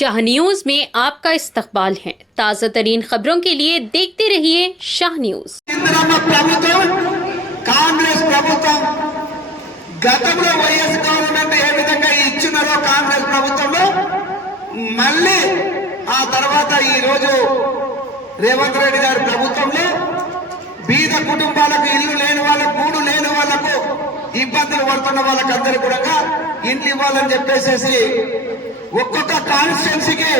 Shah news में आपका इस्तकबाल है। ताज़ा तरीन खबरों के लिए देखते रहिए शाह न्यूज। కాంగ్రెస్ ప్రభుత్వం గతంలో వైఎస్ గవర్నమెంట్ ఏ విధంగా ఇచ్చినారో కాంగ్రెస్ ప్రభుత్వంలో మళ్ళీ ఆ తర్వాత ఈ రోజు రేవంత్ రెడ్డి గారి ప్రభుత్వంలో బీద కుటుంబాలకు ఇల్లు లేని వాళ్ళకు గూడు లేని వాళ్ళకు ఇబ్బందులు పడుతున్న వాళ్ళకందరికీ కూడా ఇండ్లు ఇవ్వాలని చెప్పేసి ఒక్కొక్క కాన్స్టిట్యున్సీకి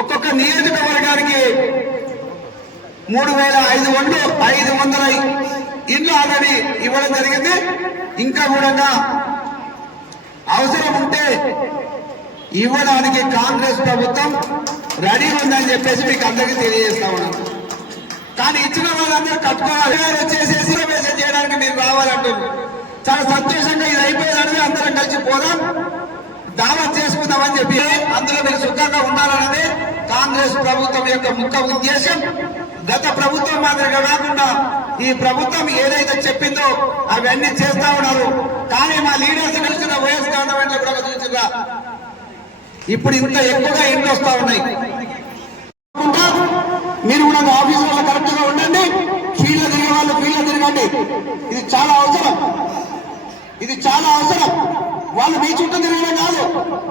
ఒక్కొక్క నియోజకవర్గానికి 3,500 ఇల్లు ఆల్రెడీ ఇవ్వడం జరిగింది. ఇంకా కూడా అవసరం ఉంటే ఇవ్వడానికి కాంగ్రెస్ ప్రభుత్వం రెడీ ఉందని చెప్పేసి మీకు అందరికీ తెలియజేస్తా ఉన్నాం. కానీ ఇచ్చిన వాళ్ళందరూ కట్టుకోవాలి వచ్చేసేసి మెసేజ్ చేయడానికి మీరు రావాలంటున్నారు. చాలా సంతోషంగా ఇది అయిపోయేదానికి అందరం కలిసి పోదాం, దావత్ చేసుకుందామని చెప్పి అందులో మీరు సుఖంగా ఉండాలన్నది కాంగ్రెస్ ప్రభుత్వం యొక్క ముఖ్య ఉద్దేశం. గత ప్రభుత్వం మాదిరిగా కాకుండా ఈ ప్రభుత్వం ఏదైతే చెప్పిందో అవన్నీ చేస్తా ఉన్నారు. కానీ మా లీడర్స్ కలిసిన వైఎస్ గవర్నమెంట్ లో కూడా చూసిరా ఇప్పుడు ఇంత ఎక్కువగా ఇంట్లో వస్తా ఉన్నాయి. మీరు కూడా ఆఫీసులలో కరెక్ట్ గా ఉండండి, ఫీల్డ్ తిరిగే వాళ్ళు ఫీల్డ్ తిరగండి. ఇది చాలా అవసరం, ఇది చాలా అవసరం. వాళ్ళు మీ చుట్టూ తిరగడం కాదు,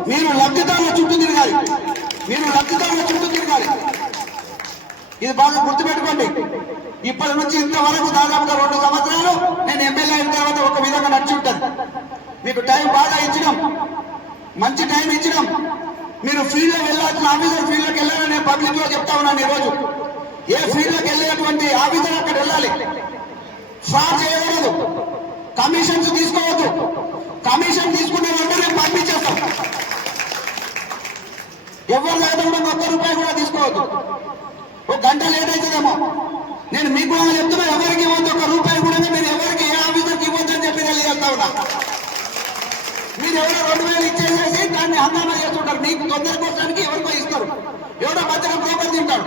మీరు లబ్ధిదారుల చుట్టూ తిరగాలి, మీరు లబ్ధిదారుల చుట్టూ తిరగాలి. ఇది బాగా గుర్తుపెట్టుకోండి. ఇప్పటి నుంచి ఇంతవరకు దాదాపుగా 2 సంవత్సరాలు నేను ఎమ్మెల్యే అయిన తర్వాత ఒక విధంగా నడిచి ఉంటాను. మీకు టైం బాగా ఇచ్చినాం, మంచి టైం ఇచ్చినాం. మీరు ఫీల్డ్ లో వెళ్ళాల్సిన ఆఫీసర్ ఫీల్డ్ లోకి వెళ్ళాలని నేను పబ్లిక్ లో చెప్తా ఉన్నాను. ఈ రోజు ఏ ఫీల్డ్ లోకి వెళ్ళేటువంటి ఆఫీసర్ అక్కడ వెళ్ళాలి. ఫ్రాడ్ చేయకూడదు, కమిషన్స్ తీసుకోవద్దు. కమిషన్ తీసుకునే వెంటనే నేను పంపించేస్తాం. ఎవరి దగ్గర కూడా ₹1 కూడా తీసుకోవద్దు. ఒక గంట లేట్ అవుతుందేమో. నేను మీకు కూడా చెప్తున్నా, ఎవరికి ఇవ్వద్దు, ₹1 కూడా మీరు ఎవరికి ఏ ఆఫీసర్కి ఇవ్వద్దు అని చెప్పి తెలియజేస్తా ఉన్నా. మీరు ఎవరో 2,000 ఇచ్చేసేసి దాన్ని హంగామా చేస్తుంటారు. మీకు తొందర కోసానికి ఎవరికో ఇస్తారు, ఎవడో మధ్యలో బ్రోకర్ తింటారు.